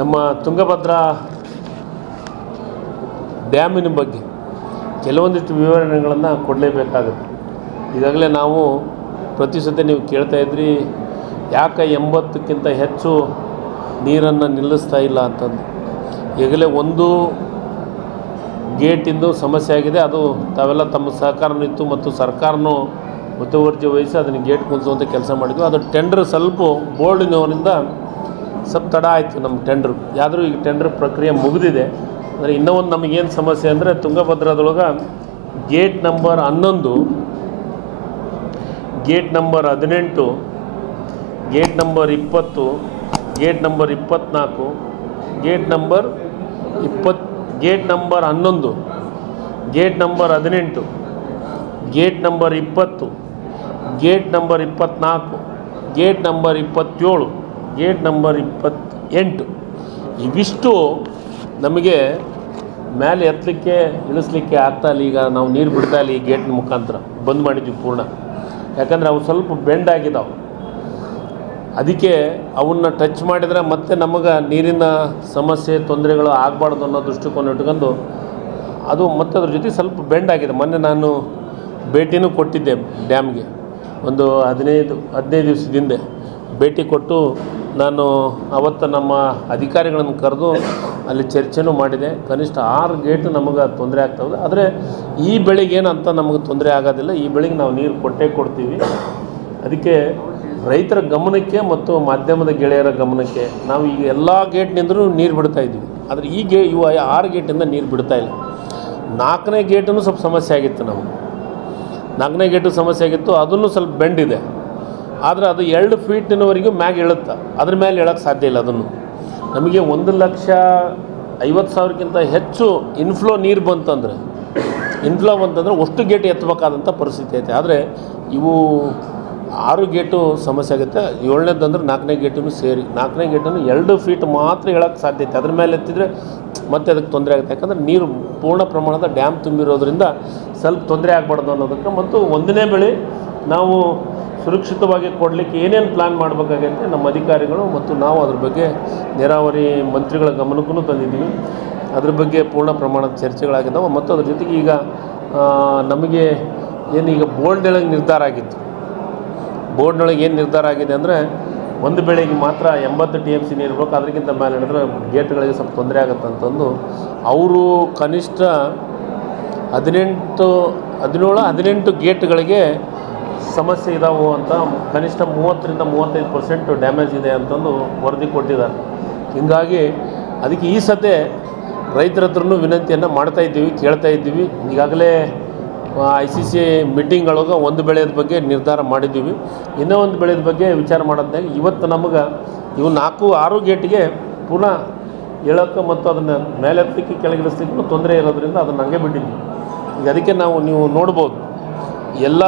ನಮ್ಮ ತುಂಗಭದ್ರಾ ಡ್ಯಾಮಿನ ಬಗ್ಗೆ ಕೆಲವೊಂದಿಷ್ಟು ವಿವರಣೆಗಳನ್ನು ಕೊಡಲೇಬೇಕಾಗುತ್ತೆ. ಈಗಾಗಲೇ ನಾವು ಪ್ರತಿ ಸತಿ ನೀವು ಕೇಳ್ತಾ ಇದ್ರಿ, ಯಾಕೆ 80ಕ್ಕಿಂತ ಹೆಚ್ಚು ನೀರನ್ನು ನಿಲ್ಲಿಸ್ತಾ ಇಲ್ಲ ಅಂತಂದು. ಈಗಲೇ ಒಂದು ಗೇಟಿಂದು ಸಮಸ್ಯೆ ಆಗಿದೆ. ಅದು ತಾವೆಲ್ಲ ತಮ್ಮ ಸಹಕಾರನೂ ಇತ್ತು ಮತ್ತು ಸರ್ಕಾರನೂ ಮುತುವರ್ಜಿ ವಹಿಸಿ ಅದನ್ನು ಗೇಟ್ ಕುಂದಿಸುವಂಥ ಕೆಲಸ ಮಾಡಿದ್ವಿ. ಅದು ಟೆಂಡರ್ ಸ್ವಲ್ಪ ಬೋರ್ಡಿನವರಿಂದ ಸ್ವಲ್ಪ ತಡ ಆಯಿತು ನಮ್ಮ ಟೆಂಡ್ರು. ಯಾದರೂ ಈಗ ಟೆಂಡರ್ ಪ್ರಕ್ರಿಯೆ ಮುಗಿದಿದೆ. ಅಂದರೆ ಇನ್ನೂ ಒಂದು ನಮಗೇನು ಸಮಸ್ಯೆ ಅಂದರೆ ತುಂಗಭದ್ರಾದೊಳಗೆ gate number 11, gate number 18, gate number 20, gate number 24, gate number 11, gate number 18, gate number 20, gate number 24, gate number 27, gate number 28 ಇವಿಷ್ಟು ನಮಗೆ ಮೇಲೆ ಎತ್ತಲಿಕ್ಕೆ ಇಳಿಸ್ಲಿಕ್ಕೆ ಆಗ್ತಾಯಿಲ್ಲ. ಈಗ ನಾವು ನೀರು ಬಿಡ್ತಾ ಇಲ್ಲ, ಈ ಗೇಟ್ನ ಮುಖಾಂತರ ಬಂದ್ ಮಾಡಿದ್ವಿ ಪೂರ್ಣ. ಯಾಕಂದರೆ ಅವು ಸ್ವಲ್ಪ ಬೆಂಡ್ ಆಗಿದ್ದಾವೆ. ಅದಕ್ಕೆ ಅವನ್ನ ಟಚ್ ಮಾಡಿದರೆ ಮತ್ತೆ ನಮಗೆ ನೀರಿನ ಸಮಸ್ಯೆ ತೊಂದರೆಗಳು ಆಗಬಾರ್ದು ಅನ್ನೋ ದೃಷ್ಟಿಕೋನ ಇಟ್ಕೊಂಡು ಅದು ಮತ್ತೆ ಅದ್ರ ಜೊತೆ ಸ್ವಲ್ಪ ಬೆಂಡ್ ಆಗಿದೆ. ಮೊನ್ನೆ ನಾನು ಭೇಟಿನೂ ಕೊಟ್ಟಿದ್ದೆ ಡ್ಯಾಮ್ಗೆ, ಒಂದು 15 ದಿವಸದ ಹಿಂದೆ ಭೇಟಿ ಕೊಟ್ಟು ನಾನು ಅವತ್ತು ನಮ್ಮ ಅಧಿಕಾರಿಗಳನ್ನು ಕರೆದು ಅಲ್ಲಿ ಚರ್ಚೆನೂ ಮಾಡಿದೆ. ಕನಿಷ್ಠ 6 ಗೇಟು ನಮಗೆ ತೊಂದರೆ ಆಗ್ತದೆ. ಆದರೆ ಈ ಬೆಳೆಗೇನಂತ ನಮಗೆ ತೊಂದರೆ ಆಗೋದಿಲ್ಲ. ಈ ಬೆಳೆಗೆ ನಾವು ನೀರು ಕೊಡ್ತೀವಿ. ಅದಕ್ಕೆ ರೈತರ ಗಮನಕ್ಕೆ ಮತ್ತು ಮಾಧ್ಯಮದ ಗೆಳೆಯರ ಗಮನಕ್ಕೆ ನಾವು ಈಗ ಎಲ್ಲ ಗೇಟ್ನಿಂದಲೂ ನೀರು ಬಿಡ್ತಾ ಇದ್ವಿ. ಆದರೆ ಇವು 6 ಗೇಟಿಂದ ನೀರು ಬಿಡ್ತಾ ಇಲ್ಲ. 4ನೇ ಗೇಟೂ ಸ್ವಲ್ಪ ಸಮಸ್ಯೆ ಆಗಿತ್ತು. ನಮಗೆ 4ನೇ ಗೇಟು ಸಮಸ್ಯೆ ಆಗಿತ್ತು. ಅದನ್ನು ಸ್ವಲ್ಪ ಬೆಂಡ್ ಇದೆ. ಆದರೆ ಅದು 2 ಫೀಟಿನವರೆಗೂ ಮ್ಯಾಗ ಇಳುತ್ತೆ. ಅದ್ರ ಮೇಲೆ ಹೇಳೋಕ್ಕೆ ಸಾಧ್ಯ ಇಲ್ಲ. ಅದನ್ನು ನಮಗೆ 1,50,000ಕ್ಕಿಂತ ಹೆಚ್ಚು ಇನ್ಫ್ಲೋ ನೀರು ಬಂತಂದರೆ ಅಷ್ಟು ಗೇಟ್ ಎತ್ತಬೇಕಾದಂಥ ಪರಿಸ್ಥಿತಿ ಐತೆ. ಆದರೆ ಇವು 6 ಗೇಟು ಸಮಸ್ಯೆ ಆಗುತ್ತೆ. 7ನೇದಂದ್ರೆ 4ನೇ ಗೇಟೂ ಸೇರಿ 4ನೇ ಗೇಟನ್ನು 2 ಫೀಟ್ ಮಾತ್ರ ಹೇಳೋಕ್ಕೆ ಸಾಧ್ಯತೆ. ಅದ್ರ ಮೇಲೆ ಎತ್ತಿದರೆ ಮತ್ತೆ ಅದಕ್ಕೆ ತೊಂದರೆ ಆಗುತ್ತೆ. ಯಾಕಂದರೆ ನೀರು ಪೂರ್ಣ ಪ್ರಮಾಣದ ಡ್ಯಾಮ್ ತುಂಬಿರೋದ್ರಿಂದ ಸ್ವಲ್ಪ ತೊಂದರೆ ಆಗಬಾರ್ದು ಅನ್ನೋದಕ್ಕೆ ಮತ್ತು 1ನೇ ಬೆಳೆ ನಾವು ಸುರಕ್ಷಿತವಾಗಿ ಕೊಡಲಿಕ್ಕೆ ಏನೇನು ಪ್ಲ್ಯಾನ್ ಮಾಡಬೇಕಾಗೈತೆ ನಮ್ಮ ಅಧಿಕಾರಿಗಳು ಮತ್ತು ನಾವು ಅದ್ರ ಬಗ್ಗೆ ನೀರಾವರಿ ಮಂತ್ರಿಗಳ ಗಮನಕ್ಕೂ ತಂದಿದ್ದೀವಿ. ಅದ್ರ ಬಗ್ಗೆ ಪೂರ್ಣ ಪ್ರಮಾಣದ ಚರ್ಚೆಗಳಾಗಿದ್ದಾವೆ. ಮತ್ತು ಅದ್ರ ಜೊತೆಗೆ ಈಗ ನಮಗೆ ಏನೀಗ ಬೋರ್ಡ್ನೊಳಗೆ ನಿರ್ಧಾರ ಆಗಿತ್ತು. ಬೋರ್ಡ್ನೊಳಗೆ ಏನು ನಿರ್ಧಾರ ಆಗಿದೆ ಅಂದರೆ, ಒಂದು ಬೆಳೆಗೆ ಮಾತ್ರ 80 TMC ನೀರು ಇರಬೇಕು. ಅದಕ್ಕಿಂತ ಮೇಲೆ ಹೇಳಿದ್ರೆ ಗೇಟ್ಗಳಿಗೆ ಸ್ವಲ್ಪ ತೊಂದರೆ ಆಗುತ್ತೆ ಅಂತಂದು ಅವರು ಕನಿಷ್ಠ 18 ಗೇಟ್ಗಳಿಗೆ ಸಮಸ್ಯೆ ಇದಾವೆ ಅಂತ, ಕನಿಷ್ಠ 30ರಿಂದ 35% ಡ್ಯಾಮೇಜ್ ಇದೆ ಅಂತಂದು ವರದಿ ಕೊಟ್ಟಿದ್ದಾರೆ. ಹೀಗಾಗಿ ಅದಕ್ಕೆ ಈ ಸದ್ಯ ರೈತರ ಹತ್ರನೂ ವಿನಂತಿಯನ್ನು ಕೇಳ್ತಾ ಇದ್ದೀವಿ. ಈಗಾಗಲೇ ICC ಮೀಟಿಂಗ್ ಒಳಗೆ ಒಂದು ಬೆಳೆದ ಬಗ್ಗೆ ನಿರ್ಧಾರ ಮಾಡಿದ್ದೀವಿ. ಇನ್ನೂ ಒಂದು ಬೆಳೆದ ಬಗ್ಗೆ ವಿಚಾರ ಮಾಡೋದಾಗ ಇವತ್ತು ನಮಗೆ ಇವು 4-6 ಗೇಟಿಗೆ ಪುನಃ ಹೇಳೋಕ್ಕೆ ಮತ್ತು ಅದನ್ನು ಮೇಲೆತ್ತಲಿಕ್ಕೆ ಕೆಳಗಿಳಿಸ್ಲಿಕ್ಕೂ ತೊಂದರೆ ಇರೋದ್ರಿಂದ ಅದನ್ನು ಹಂಗೆ ಬಿಟ್ಟಿದ್ವಿ. ಈಗ ಅದಕ್ಕೆ ನೀವು ನೋಡ್ಬೋದು ಎಲ್ಲ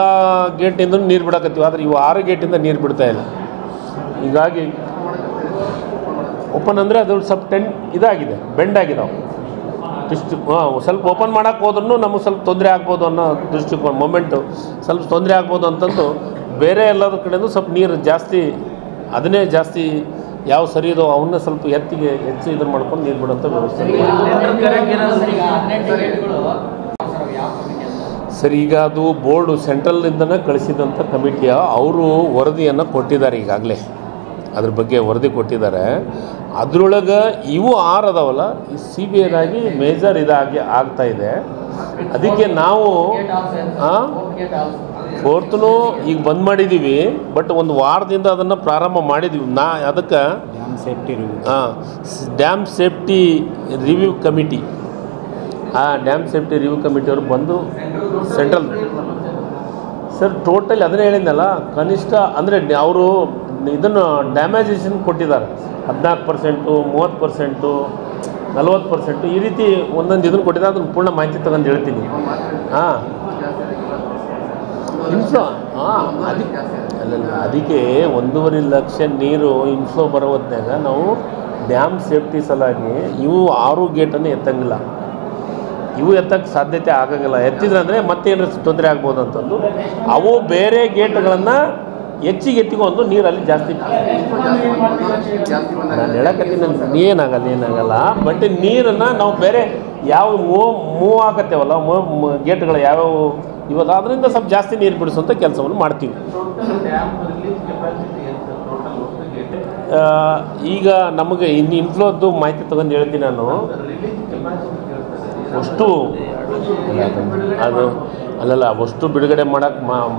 ಗೇಟಿಂದ ನೀರು ಬಿಡಕತ್ತೀವಿ. ಆದರೆ ಇವು 6 ಗೇಟಿಂದ ನೀರು ಬಿಡ್ತಾ ಇಲ್ಲ. ಹೀಗಾಗಿ ಓಪನ್ ಅಂದರೆ ಅದು ಸ್ವಲ್ಪ ಇದಾಗಿದೆ, ಬೆಂಡ್ ಆಗಿದಾವೆ. ಸ್ವಲ್ಪ ಓಪನ್ ಮಾಡೋಕ್ಕೆ ಹೋದ್ರೂ ನಮಗೆ ಸ್ವಲ್ಪ ತೊಂದರೆ ಆಗ್ಬೋದು ಅನ್ನೋ ದೃಷ್ಟಿಕೋನ, ಮೊಮೆಂಟು ಸ್ವಲ್ಪ ತೊಂದರೆ ಆಗ್ಬೋದು ಅಂತಂದು ಬೇರೆ ಎಲ್ಲದ್ರ ಕಡೆಯೂ ಸ್ವಲ್ಪ ನೀರು ಅದನ್ನೇ ಜಾಸ್ತಿ ಯಾವ ಸರಿ ಇದೋ ಅವನ್ನ ಸ್ವಲ್ಪ ಹೆಚ್ಚು ಇದನ್ನು ಮಾಡ್ಕೊಂಡು ನೀರು ಬಿಡೋಂಥ ವ್ಯವಸ್ಥೆ. ಸರಿ, ಈಗ ಅದು ಬೋರ್ಡು ಸೆಂಟ್ರಲ್ನಿಂದನೇ ಕಳಿಸಿದಂಥ ಕಮಿಟಿಯ ಅವರು ವರದಿಯನ್ನು ಕೊಟ್ಟಿದ್ದಾರೆ. ಈಗಾಗಲೇ ಅದ್ರ ಬಗ್ಗೆ ವರದಿ ಕೊಟ್ಟಿದ್ದಾರೆ. ಅದರೊಳಗೆ ಇವು 6 ಅದಾವಲ್ಲ, ಈ CBI ಮೇಜರ್ ಆಗ್ತಾಯಿದೆ. ಅದಕ್ಕೆ ನಾವು 4th ಈಗ ಬಂದ್ ಮಾಡಿದ್ದೀವಿ. ಬಟ್ ಒಂದು ವಾರದಿಂದ ಅದನ್ನು ಪ್ರಾರಂಭ ಮಾಡಿದ್ವಿ. ಅದಕ್ಕೆ ಡ್ಯಾಮ್ ಸೇಫ್ಟಿ ರಿವ್ಯೂ ಕಮಿಟಿ ಅವರು ಬಂದು ಸೆಂಟ್ರಲ್ ಸರ್ ಟೋಟಲ್ ಅದನ್ನೇ ಹೇಳಿದ್ನಲ್ಲ, ಕನಿಷ್ಠ ಅಂದರೆ ಅವರು ಇದನ್ನು ಡ್ಯಾಮೇಜೇಷನ್ ಕೊಟ್ಟಿದ್ದಾರೆ. 14%, 30%, 40% ಈ ರೀತಿ ಒಂದೊಂದು ಇದನ್ನು ಕೊಟ್ಟಿದ್ದಾರೆ. ಅದನ್ನು ಪೂರ್ಣ ಮಾಹಿತಿ ತಗೊಂಡು ಹೇಳ್ತೀನಿ. ಇನ್ಫ್ಲೋ ಅದಕ್ಕೆ 1.5 ಲಕ್ಷ ನೀರು ಇನ್ಫ್ಲೋ ಬರೋ ಹೊತ್ನಾಗ ನಾವು ಡ್ಯಾಮ್ ಸೇಫ್ಟಿ ಸಲಾಗಿ ಇವು 6 ಗೇಟನ್ನು ಎತ್ತಂಗಿಲ್ಲ. ಇವು ಎತ್ತಕ್ಕೆ ಸಾಧ್ಯತೆ ಆಗೋಂಗಿಲ್ಲ. ಎತ್ತಿದ್ರೆ ಅಂದರೆ ಮತ್ತೇನಾದ್ರು ತೊಂದರೆ ಆಗ್ಬೋದು ಅಂತಂದು ಅವು ಬೇರೆ ಗೇಟ್ಗಳನ್ನು ಹೆಚ್ಚಿಗೆ ಎತ್ತಿಕೊಂಡು ನೀರಲ್ಲಿ ಜಾಸ್ತಿ ನಾನು ಹೇಳಕತ್ತೀನಿ ಏನಾಗಲ್ಲ ಬಟ್ ನೀರನ್ನು ನಾವು ಬೇರೆ ಯಾವ ಮೂವ್ ಆಗತ್ತೇವಲ್ಲ ಗೇಟ್ಗಳು ಯಾವ್ಯಾವ ಇವಾಗ ಅದರಿಂದ ಸ್ವಲ್ಪ ಜಾಸ್ತಿ ನೀರು ಬಿಡಿಸುವಂಥ ಕೆಲಸವನ್ನು ಮಾಡ್ತೀವಿ. ಈಗ ನಮಗೆ ಇನ್ನು ಇನ್ಫ್ಲೋದ್ದು ಮಾಹಿತಿ ತಗೊಂಡು ಹೇಳ್ತೀನಿ ನಾನು. ಅಷ್ಟು ಅದು ಅಲ್ಲಲ್ಲ ಅಷ್ಟು ಬಿಡುಗಡೆ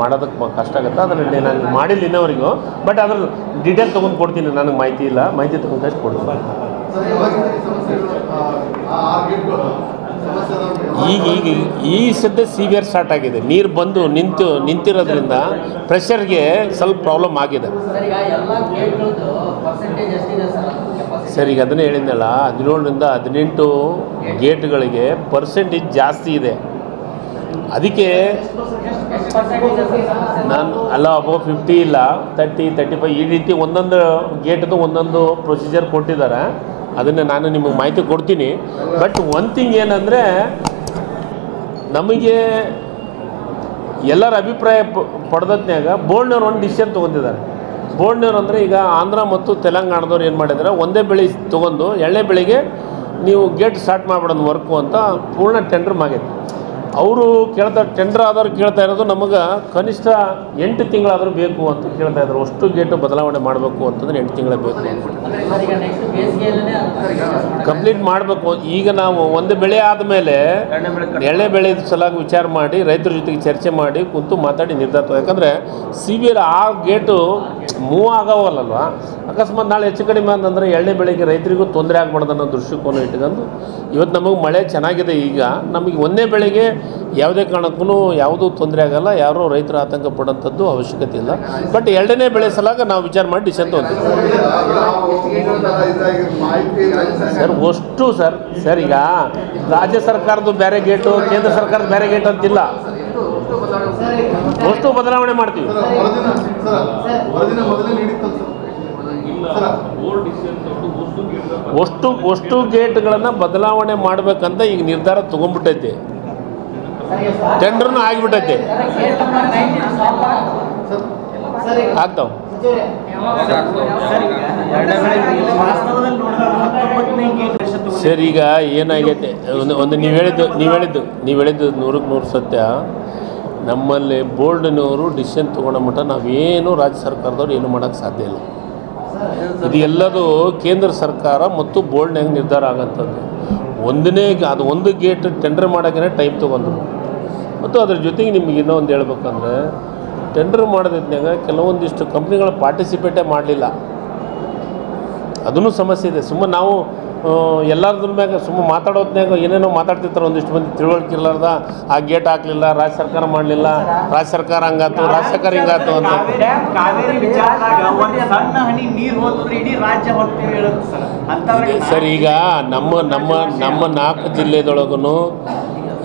ಮಾಡೋದಕ್ಕೆ ಕಷ್ಟ ಆಗುತ್ತೆ. ಅದರಲ್ಲಿ ನಾನು ಮಾಡಿಲ್ಲ ಇನ್ನವರಿಗೂ, ಬಟ್ ಅದ್ರ ಡೀಟೇಲ್ ತೊಗೊಂಡು ಕೊಡ್ತೀನಿ. ನನಗೆ ಮಾಹಿತಿ ಇಲ್ಲ, ಮಾಹಿತಿ ತೊಗೊಂಡು ಅಷ್ಟು ಕೊಡ್ತೀನಿ. ಈ ಸದ್ಯ ಸಿವಿಯರ್ ಸ್ಟಾರ್ಟ್ ಆಗಿದೆ. ನೀರು ಬಂದು ನಿಂತಿರೋದ್ರಿಂದ ಪ್ರೆಷರ್ಗೆ ಸ್ವಲ್ಪ ಪ್ರಾಬ್ಲಮ್ ಆಗಿದೆ ಸರ್. ಈಗ ಅದನ್ನೇ ಹೇಳಿದ್ನಲ್ಲ, 17ರಿಂದ 18 ಗೇಟ್ಗಳಿಗೆ ಪರ್ಸೆಂಟೇಜ್ ಜಾಸ್ತಿ ಇದೆ. ಅದಕ್ಕೆ ನಾನು ಅಬೌವ್ 50 ಇಲ್ಲ 30, 35 ಈ ರೀತಿ ಒಂದೊಂದು ಗೇಟ್ದು ಒಂದೊಂದು ಪ್ರೊಸೀಜರ್ ಕೊಟ್ಟಿದ್ದಾರೆ. ಅದನ್ನು ನಾನು ನಿಮಗೆ ಮಾಹಿತಿ ಕೊಡ್ತೀನಿ. ಬಟ್ ಒನ್ ಥಿಂಗ್ ಏನಂದರೆ, ನಮಗೆ ಎಲ್ಲರ ಅಭಿಪ್ರಾಯ ಪಡೆದತ್ನಾಗ ಬೋರ್ಡ್ನವ್ರು ಒಂದು ಡಿಸಿಷನ್ ತೊಗೊಂಡಿದ್ದಾರೆ. ಬೋರ್ಡ್ನವ್ರು ಅಂದರೆ ಈಗ ಆಂಧ್ರ ಮತ್ತು ತೆಲಂಗಾಣದವ್ರು ಏನು ಮಾಡಿದ್ದಾರೆ, ಒಂದೇ ಬೆಳೆ ತೊಗೊಂಡು 2ನೇ ಬೆಳೆಗೆ ನೀವು ಗೇಟ್ ಸ್ಟಾರ್ಟ್ ಮಾಡಿಬಿಡೋದು ವರ್ಕು ಅಂತ ಪೂರ್ಣ ಟೆಂಡರ್ ಆಗೈತೆ. ಅವರು ಟೆಂಡರ್ ಆದವ್ರು ಕೇಳ್ತಾ ಇರೋದು ನಮಗೆ ಕನಿಷ್ಠ 8 ತಿಂಗಳಾದರೂ ಬೇಕು ಅಂತ ಕೇಳ್ತಾ ಇದ್ರು. ಅಷ್ಟು ಗೇಟು ಬದಲಾವಣೆ ಮಾಡಬೇಕು ಅಂತಂದರೆ 8 ತಿಂಗಳ ಬೇಕು, ಕಂಪ್ಲೀಟ್ ಮಾಡಬೇಕು. ಈಗ ನಾವು ಒಂದು ಬೆಳೆ ಆದಮೇಲೆ 2ನೇ ಬೆಳೆ ಸಲಾಗಿ ವಿಚಾರ ಮಾಡಿ ರೈತರ ಜೊತೆಗೆ ಚರ್ಚೆ ಮಾಡಿ ಕೂತು ಮಾತಾಡಿ ನಿರ್ಧಾರ. ಯಾಕಂದರೆ ಸಿವಿಯರ್ ಆ ಗೇಟು ಮೂವ್ ಆಗವಲ್ಲಲ್ವ. ಅಕಸ್ಮಾತ್ ನಾಳೆ ಹೆಚ್ಚು ಕಡಿಮೆ ಅಂತಂದರೆ 2ನೇ ಬೆಳೆಗೆ ರೈತರಿಗೂ ತೊಂದರೆ ಆಗ್ಬಾರ್ದು ಅನ್ನೋ ದೃಷ್ಟಿಕೋನ ಇಟ್ಕೊಂಡು ಇವತ್ತು ನಮಗೆ ಮಳೆ ಚೆನ್ನಾಗಿದೆ. ಈಗ ನಮಗೆ 1ನೇ ಬೆಳೆಗೆ ಯಾವುದೇ ಕಾರಣಕ್ಕೂ ಯಾವುದೂ ತೊಂದರೆ ಆಗಲ್ಲ, ಯಾರೂ ರೈತರ ಆತಂಕ ಪಡೋಂಥದ್ದು ಅವಶ್ಯಕತೆ ಇಲ್ಲ. ಬಟ್ 2ನೇ ಬೆಳೆ ಸಲಾಗ ನಾವು ವಿಚಾರ ಮಾಡಿ ಡಿಸಿಷನ್ ತೊಗೊಂತೀವಿ ಸರ್. ಈಗ ರಾಜ್ಯ ಸರ್ಕಾರದ್ದು ಬೇರೆ ಗೇಟು, ಕೇಂದ್ರ ಸರ್ಕಾರದ ಬೇರೆ ಗೇಟ್ ಅಂತಿಲ್ಲ, ಅಷ್ಟು ಬದಲಾವಣೆ ಮಾಡ್ತೀವಿ. ಅಷ್ಟು ಗೇಟ್ಗಳನ್ನು ಬದಲಾವಣೆ ಮಾಡಬೇಕಂತ ಈಗ ನಿರ್ಧಾರ ತೊಗೊಂಡ್ಬಿಟ್ಟೈತೆ. ಟೆಂಡರ್ನು ಆಗಿಬಿಟ್ಟೈತೆ, ಆಗ್ತಾವ. ಸರ್ ಈಗ ಏನಾಗೈತೆ, ಒಂದು ನೀವು ಹೇಳಿದ್ದು 100ಕ್ಕೆ 100 ಸತ್ಯ. ನಮ್ಮಲ್ಲಿ ಬೋರ್ಡ್ನವರು ಡಿಸಿಷನ್ ತೊಗೊಂಡ ಮಟ್ಟ ನಾವೇನು ರಾಜ್ಯ ಸರ್ಕಾರದವ್ರು ಏನು ಮಾಡೋಕ್ಕೆ ಸಾಧ್ಯ ಇಲ್ಲ. ಇದು ಎಲ್ಲದು ಕೇಂದ್ರ ಸರ್ಕಾರ ಮತ್ತು ಬೋರ್ಡ್ನಾಗ ನಿರ್ಧಾರ ಆಗೋಂಥದ್ದು. ಅದು ಒಂದು ಗೇಟ್ ಟೆಂಡರ್ ಮಾಡೋಕ್ಕೇ ಟೈಮ್ ತೊಗೊಂಡ್ರು. ಮತ್ತು ಅದ್ರ ಜೊತೆಗೆ ನಿಮಗೆ ಇನ್ನೊಂದು ಹೇಳ್ಬೇಕಂದ್ರೆ, ಟೆಂಡರ್ ಮಾಡೋದ್ನಾಗ ಕೆಲವೊಂದಿಷ್ಟು ಕಂಪ್ನಿಗಳು ಪಾರ್ಟಿಸಿಪೇಟೇ ಮಾಡಲಿಲ್ಲ. ಅದೂ ಸಮಸ್ಯೆ ಇದೆ. ಸುಮ್ಮನೆ ನಾವು ಎಲ್ಲರದ್ರ ಮ್ಯಾಗ ಸುಮ್ಮನೆ ಮಾತಾಡೋದ್ನಾಗ ಏನೇನೋ ಮಾತಾಡ್ತಿರ್ತಾರೆ. ಒಂದಿಷ್ಟು ಮಂದಿ ತಿಳುವಳಿಕೆ ಇರ್ಲಾರ್ದ ಆ ಗೇಟ್ ಹಾಕಲಿಲ್ಲ, ರಾಜ್ಯ ಸರ್ಕಾರ ಮಾಡಲಿಲ್ಲ, ರಾಜ್ಯ ಸರ್ಕಾರ ಹಂಗಾತು, ರಾಜ್ಯ ಸರ್ಕಾರ ಹಿಂಗಾತು ಅಂತ. ಸರ್ ಈಗ ನಮ್ಮ 4 ಜಿಲ್ಲೆದೊಳಗೂ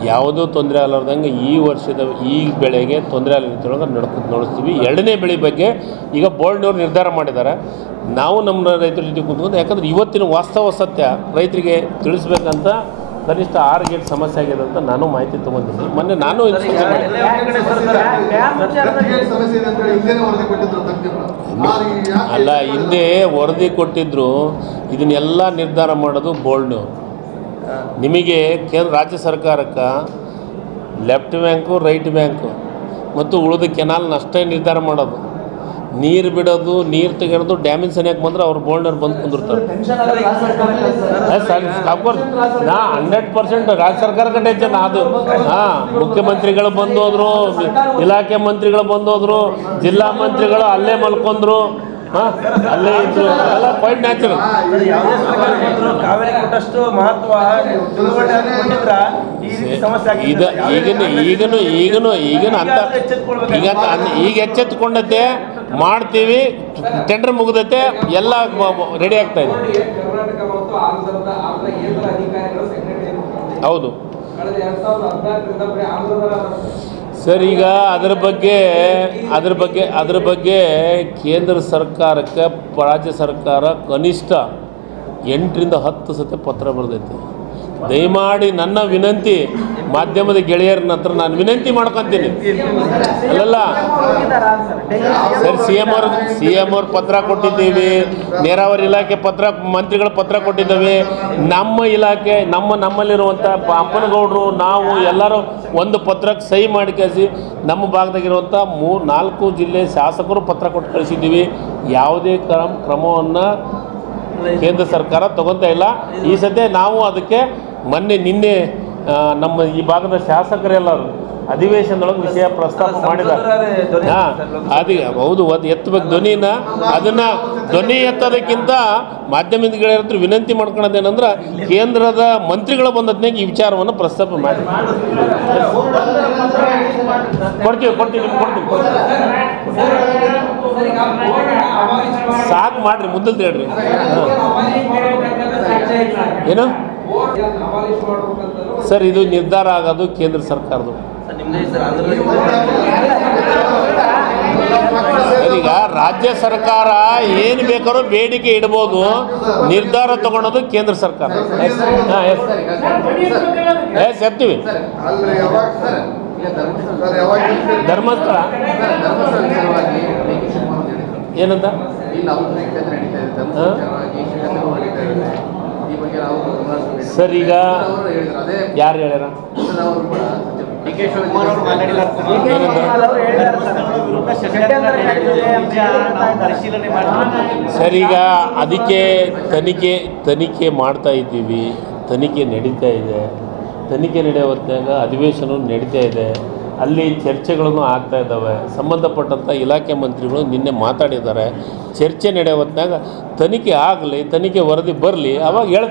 ಯಾವುದೂ ತೊಂದರೆ ಆಗಲಾರ್ದಂಗೆ ಈ ಬೆಳೆಗೆ ತೊಂದರೆ ಆಗಲಿದ್ದೊಳಗೆ ನಡೆಸ್ತೀವಿ. 2ನೇ ಬೆಳೆ ಬಗ್ಗೆ ಈಗ ಬೋರ್ಡ್ನವ್ರು ನಿರ್ಧಾರ ಮಾಡಿದ್ದಾರೆ. ನಾವು ನಮ್ಮ ರೈತರ ಜೊತೆ ಕೂತ್ಕೊಂಡು, ಯಾಕಂದ್ರೆ ಇವತ್ತಿನ ವಾಸ್ತವ ಸತ್ಯ ರೈತರಿಗೆ ತಿಳಿಸ್ಬೇಕಂತ ಕನಿಷ್ಠ 6 ಗೇಟ್ ಸಮಸ್ಯೆ ಆಗಿದೆ ಅಂತ ನಾನು ಮಾಹಿತಿ ತೊಗೊಂಡಿದ್ದೀನಿ. ಮೊನ್ನೆ ನಾನು ಅಲ್ಲ, ಹಿಂದೆ ವರದಿ ಕೊಟ್ಟಿದ್ರು. ಇದನ್ನೆಲ್ಲ ನಿರ್ಧಾರ ಮಾಡೋದು ಬೋರ್ಡ್ನವ್ರು. ನಿಮಗೆ ರಾಜ್ಯ ಸರ್ಕಾರಕ್ಕೆ ಲೆಫ್ಟ್ ಬ್ಯಾಂಕು, ರೈಟ್ ಬ್ಯಾಂಕು ಮತ್ತು ಉಳಿದ ಕೆನಾಲ್ನಷ್ಟೇ ನಿರ್ಧಾರ ಮಾಡೋದು. ನೀರು ಬಿಡೋದು, ನೀರು ತೆಗೆಯೋದು, ಡ್ಯಾಮಿನ ಸನಿಯಕ್ಕೆ ಬಂದರೆ ಅವ್ರು ಬೋರ್ಡ್ನವ್ರು ಬಂದು ಕುಂದಿರ್ತಾರೆ. ಅಫ್ಕೋರ್ಸ್ 100% ರಾಜ್ಯ ಸರ್ಕಾರಕ್ಕೆ ಟೆನ್ಷನ್. ಅದು ಮುಖ್ಯಮಂತ್ರಿಗಳು ಬಂದೋದ್ರು, ಇಲಾಖೆ ಮಂತ್ರಿಗಳು ಬಂದೋದ್ರು, ಜಿಲ್ಲಾ ಮಂತ್ರಿಗಳು ಅಲ್ಲೇ ಮಲ್ಕೊಂಡ್ರು, ಅಲ್ಲೇ ಇದ್ರು. ಎಲ್ಲ ಕ್ವೈಟ್ ನ್ಯಾಚುರಲ್. ಈಗ ಎಚ್ಚೆತ್ತುಕೊಂಡತೆ ಮಾಡ್ತೀವಿ. ಟೆಂಡರ್ ಮುಗಿದತೆ, ಎಲ್ಲ ರೆಡಿ ಆಗ್ತಾ ಇದೆ. ಹೌದು ಸರ್. ಈಗ ಅದ್ರ ಬಗ್ಗೆ ಕೇಂದ್ರ ಸರ್ಕಾರಕ್ಕೆ ರಾಜ್ಯ ಸರ್ಕಾರ ಕನಿಷ್ಠ 8ರಿಂದ 10 ಸತಿ ಪತ್ರ ಬರೆದೈತೆ. ದಯಮಾಡಿ ನನ್ನ ವಿನಂತಿ ಮಾಧ್ಯಮದ ಗೆಳೆಯರನ್ನ ಹತ್ರ ನಾನು ವಿನಂತಿ ಮಾಡ್ಕೊತೀನಿ. ಅಲ್ಲಲ್ಲ ಸರ್, ಸಿ ಎಮ್ ಅವ್ರ ಪತ್ರ ಕೊಟ್ಟಿದ್ದೀವಿ, ನೀರಾವರಿ ಇಲಾಖೆ ಪತ್ರ, ಮಂತ್ರಿಗಳ ಪತ್ರ ಕೊಟ್ಟಿದ್ದೇವೆ. ನಮ್ಮ ಇಲಾಖೆ ನಮ್ಮಲ್ಲಿರುವಂಥ ಅಪ್ಪನಗೌಡರು ನಾವು ಎಲ್ಲರೂ ಒಂದು ಪತ್ರಕ್ಕೆ ಸಹಿ ಮಾಡಿ ಕಳಿಸಿ ನಮ್ಮ ಭಾಗದಾಗಿರುವಂಥ 4 ಜಿಲ್ಲೆ ಶಾಸಕರು ಪತ್ರ ಕೊಟ್ಟು ಕಳಿಸಿದ್ದೀವಿ. ಯಾವುದೇ ಕ್ರಮವನ್ನು ಕೇಂದ್ರ ಸರ್ಕಾರ ತಗೊತಾ ಇಲ್ಲ. ಈ ಸದ್ಯ ನಾವು ಅದಕ್ಕೆ ನಿನ್ನೆ ನಮ್ಮ ಈ ಭಾಗದ ಶಾಸಕರೆಲ್ಲರೂ ಅಧಿವೇಶನದೊಳಗೆ ವಿಷಯ ಪ್ರಸ್ತಾಪ ಮಾಡಿದ್ದಾರೆ. ಹೌದು, ಅದು ಎತ್ತಬೇಕು ಧ್ವನಿನ. ಅದನ್ನು ಧ್ವನಿ ಎತ್ತೋದಕ್ಕಿಂತ ಮಾಧ್ಯಮಗಳ ಹತ್ರ ವಿನಂತಿ ಮಾಡ್ಕೊಳ್ಳೋದೇನೆಂದ್ರೆ ಕೇಂದ್ರದ ಮಂತ್ರಿಗಳು ಬಂದದ್ನಾಗ ಈ ವಿಚಾರವನ್ನು ಪ್ರಸ್ತಾಪ ಮಾಡಿ ಕೊಡ್ತೀವಿ. ಸಾಕು ಮಾಡಿರಿ, ಮುಂದಲ್ದು ಹೇಳ್ರಿ. ಏನು ಸರ್, ಇದು ನಿರ್ಧಾರ ಆಗೋದು ಕೇಂದ್ರ ಸರ್ಕಾರದ್ದು. ಈಗ ರಾಜ್ಯ ಸರ್ಕಾರ ಏನು ಬೇಕಾದ್ರೂ ಬೇಡಿಕೆ ಇಡ್ಬೋದು, ನಿರ್ಧಾರ ತಗೊಳೋದು ಕೇಂದ್ರ ಸರ್ಕಾರ. ಹೇಳ್ತೀವಿ. ಧರ್ಮಸ್ಥಳ ಏನಂತ ಸರ್, ಈಗ ಯಾರು ಹೇಳ್ಯಾರ? ಸರ್, ಈಗ ಅದಕ್ಕೆ ತನಿಖೆ ಮಾಡ್ತಾ ಇದ್ದೀವಿ. ತನಿಖೆ ನಡೀತಾ ಇದೆ. ತನಿಖೆ ನಡೆಯೋ ಹೊತ್ತಿನಾಗ ಅಧಿವೇಶನ ನಡೀತಾ ಇದೆ. ಅಲ್ಲಿ ಚರ್ಚೆಗಳನ್ನು ಆಗ್ತಾ ಇದ್ದಾವೆ. ಸಂಬಂಧಪಟ್ಟಂಥ ಇಲಾಖೆ ಮಂತ್ರಿಗಳು ನಿನ್ನೆ ಮಾತಾಡಿದ್ದಾರೆ. ಚರ್ಚೆ ನಡೆಯೋ ಹೊತ್ತಿನಾಗ ತನಿಖೆ ಆಗಲಿ, ತನಿಖೆ ವರದಿ ಬರಲಿ, ಅವಾಗ ಹೇಳ